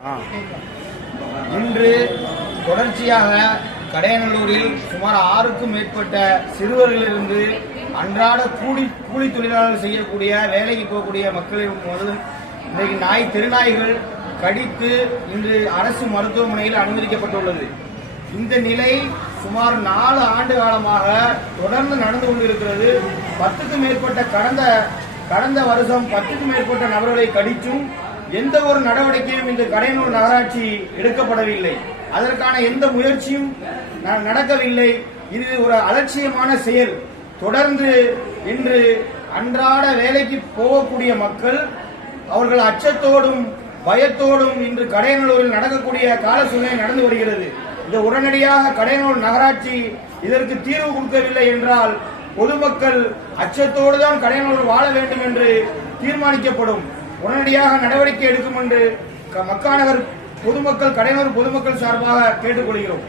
இன்று தொடர்ச்சியாக கடையநல்லூரில் சுமார் 6க்கும் மேற்பட்ட சிறுவர்களிலிருந்து அன்றாட கூலி தொழிலாளர்கள் செய்யக்கூடிய வேலைக்கு போகக்கூடிய மக்களின் இன்றைக்கு தெருநாய்கள் கடித்து இன்று அரசு மருத்துவமனையில் அனுமதிக்கப்பட்டுள்ளது. இந்த நிலை சுமார் 4 ஆண்டு காலமாக தொடர்ந்து நடந்து கொண்டிருக்கிறது. 10க்கும் மேற்பட்ட கடந்த வருஷம் 10க்கும் மேற்பட்ட நபர்களை கடித்தும் எந்த ஒரு நடவடிக்கையும் இந்த கடையநல்லூர் நகராட்சி எடுக்கப்படவில்லை. அதற்கான எந்த முயற்சியும் நடக்கவில்லை. இது ஒரு அலட்சியமான செயல். தொடர்ந்து இன்று அன்றாட வேலைக்கு போகக்கூடிய மக்கள் அவர்கள் அச்சத்தோடும் பயத்தோடும் இன்று கடையநல்லூரில் நடக்கக்கூடிய கால சூழ்நிலை நடந்து வருகிறது. இந்த உடனடியாக கடையநல்லூர் நகராட்சி இதற்கு தீர்வு கொடுக்கவில்லை என்றால் பொதுமக்கள் அச்சத்தோடு தான் கடையநல்லூர் வாழ வேண்டும் என்று தீர்மானிக்கப்படும். உடனடியாக நடவடிக்கை எடுக்கும் என்று மக்காநகர் பொதுமக்கள் கடையநல்லூர் பொதுமக்கள் சார்பாக கேட்டுக்கொள்கிறோம்.